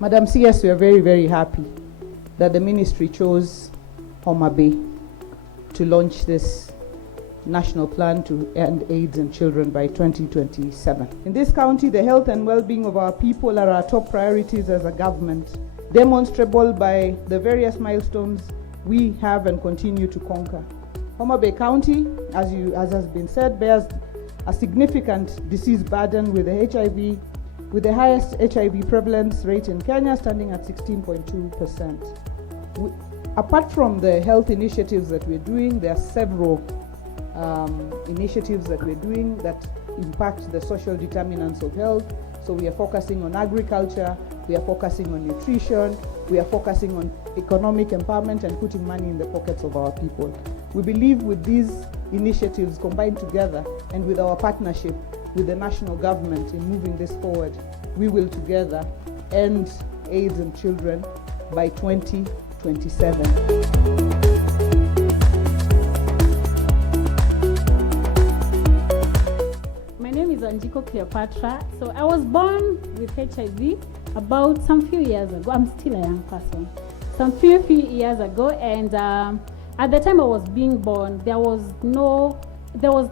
Madam CS, we are very, very happy that the ministry chose Homa Bay to launch this national plan to end AIDS in children by 2027. In this county, the health and well-being of our people are our top priorities as a government, demonstrable by the various milestones we have and continue to conquer. Homa Bay County, as has been said, bears a significant disease burden with the highest HIV prevalence rate in Kenya, standing at 16.2%. Apart from the health initiatives that we're doing, there are several initiatives that we're doing that impact the social determinants of health. So we are focusing on agriculture, we are focusing on nutrition, we are focusing on economic empowerment and putting money in the pockets of our people. We believe with these initiatives combined together and with our partnership with the national government in moving this forward, we will together end AIDS in children by 2027. My name is Anjiko Cleopatra. So I was born with HIV about some few years ago. I'm still a young person. Some few years ago, and at the time I was being born, there was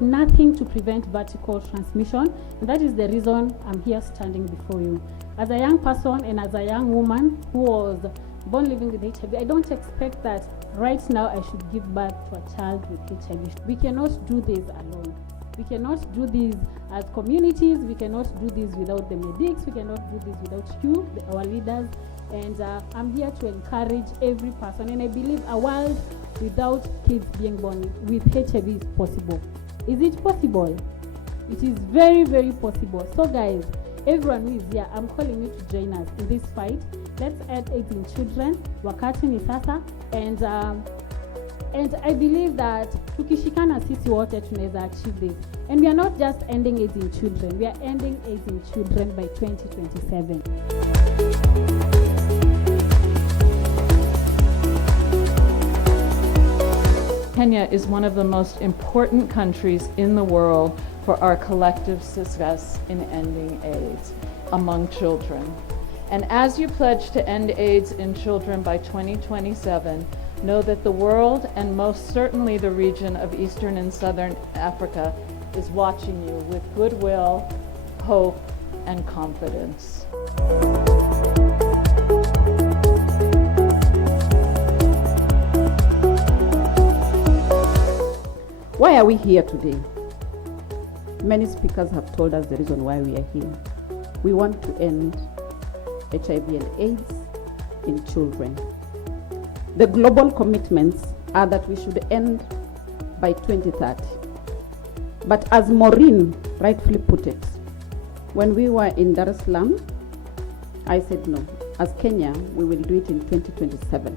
nothing to prevent vertical transmission, and that is the reason I'm here standing before you. As a young person and as a young woman who was born living with HIV, I don't expect that right now I should give birth to a child with HIV. We cannot do this alone. We cannot do this as communities. We cannot do this without the medics. We cannot do this without you, our leaders. And I'm here to encourage every person. And I believe a world without kids being born with HIV is possible. Is it possible? It is very, very possible. So guys, everyone who is here, I'm calling you to join us in this fight. Let's end AIDS in children. Wakati, Sasa. And I believe that tukishikana sisi wote tunaweza achieve this. And we are not just ending AIDS in children. We are ending AIDS in children by 2027. Kenya is one of the most important countries in the world for our collective success in ending AIDS among children. And as you pledge to end AIDS in children by 2027, know that the world, and most certainly the region of Eastern and Southern Africa, is watching you with goodwill, hope, and confidence. Why are we here today? Many speakers have told us the reason why we are here. We want to end HIV and AIDS in children. The global commitments are that we should end by 2030. But as Maureen rightfully put it, when we were in Dar es Salaam, I said no. As Kenya, we will do it in 2027.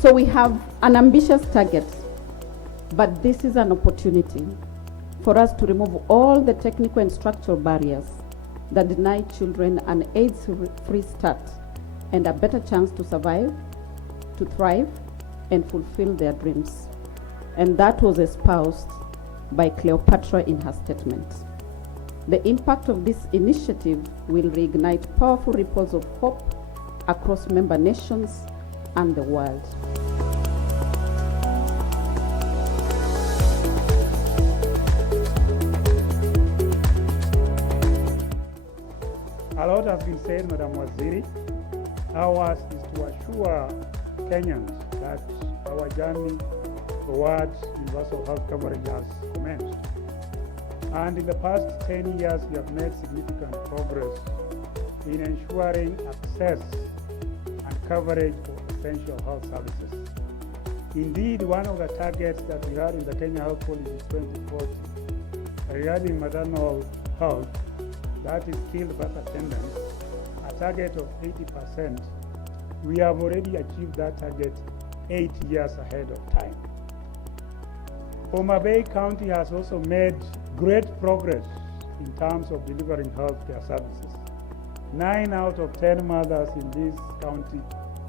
So we have an ambitious target, but this is an opportunity for us to remove all the technical and structural barriers that deny children an AIDS-free start and a better chance to survive, to thrive, and fulfill their dreams. And that was espoused by Cleopatra in her statement. The impact of this initiative will reignite powerful ripples of hope across member nations and the world. A lot has been said, Madam Waziri. Ours is to assure Kenyans that our journey towards universal health coverage has commenced. And in the past 10 years, we have made significant progress in ensuring access and coverage for essential health services. Indeed, one of the targets that we had in the Kenya Health Policy 2040 regarding maternal health, that is skilled birth attendance, a target of 80%, we have already achieved that target 8 years ahead of time. Homa Bay County has also made great progress in terms of delivering healthcare services. 9 out of 10 mothers in this county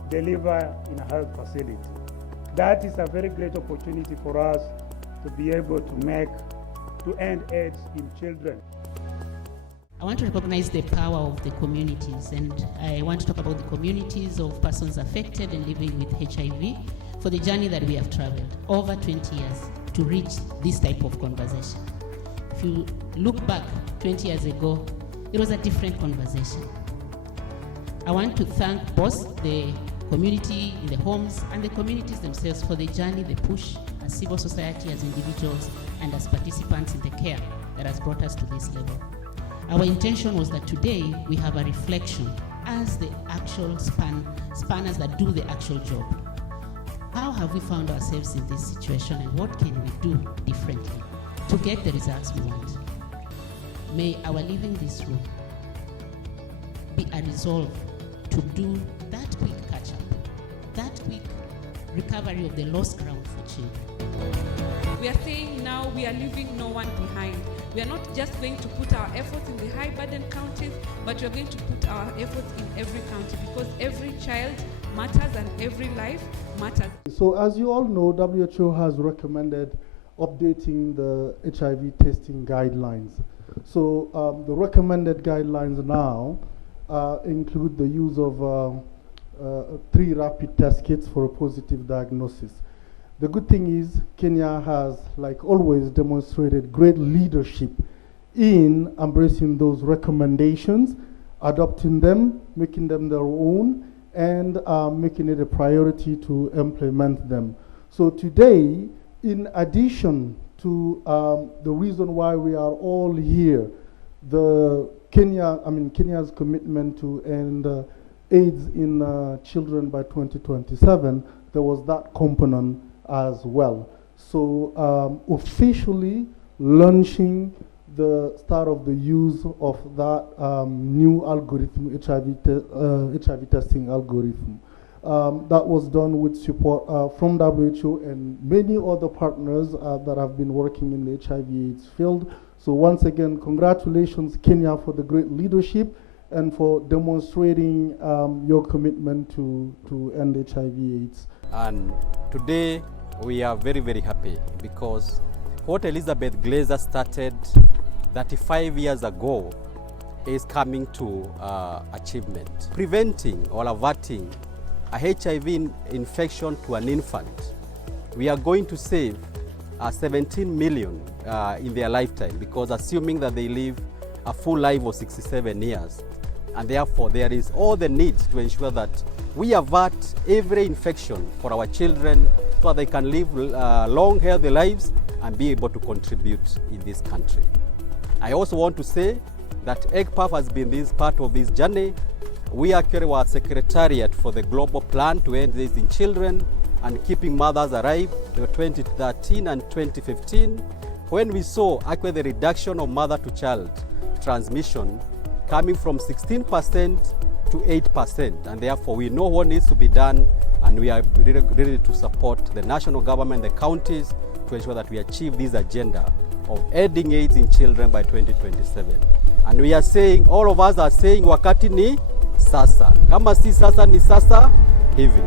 deliver in a health facility. That is a very great opportunity for us to be able to end AIDS in children. I want to recognize the power of the communities, and I want to talk about the communities of persons affected and living with HIV for the journey that we have traveled over 20 years to reach this type of conversation. If you look back 20 years ago, it was a different conversation. I want to thank both the community in the homes and the communities themselves for the journey they push as civil society, as individuals, and as participants in the care that has brought us to this level. Our intention was that today we have a reflection as the actual spanners that do the actual job. How have we found ourselves in this situation, and what can we do differently to get the results we want? May our leaving this room be a resolve to do that quick catch-up, that quick recovery of the lost ground for children. We are saying now we are leaving no one behind. We are not just going to put our efforts in the high burden counties, but we are going to put our efforts in every county, because every child matters and every life matters. So as you all know, WHO has recommended updating the HIV testing guidelines. So the recommended guidelines now include the use of 3 rapid test kits for a positive diagnosis. The good thing is Kenya has, like always, demonstrated great leadership in embracing those recommendations, adopting them, making them their own, and making it a priority to implement them. So today, in addition to the reason why we are all here, Kenya's commitment to end AIDS in children by 2027, there was that component as well. So officially launching the start of the use of that new algorithm, HIV testing algorithm. That was done with support from WHO and many other partners that have been working in the HIV/AIDS field. So once again, congratulations, Kenya, for the great leadership and for demonstrating your commitment to end HIV/AIDS. And today we are very, very happy because what Elizabeth Glazer started 35 years ago is coming to achievement. Preventing or averting a HIV infection to an infant, we are going to save 17 million in their lifetime, because assuming that they live a full life of 67 years, and therefore there is all the need to ensure that we avert every infection for our children so they can live long, healthy lives and be able to contribute in this country. I also want to say that EGPAF has been this part of this journey. We actually were secretariat for the global plan to end AIDS in children and keeping mothers alive in 2013 and 2015, when we saw actually the reduction of mother-to-child transmission coming from 16% to 8%, and therefore we know what needs to be done, and we are ready to support the national government, the counties, to ensure that we achieve this agenda of ending AIDS in children by 2027. And we are saying, all of us are saying, wakati ni sasa. Kama si sasa ni sasa hivi.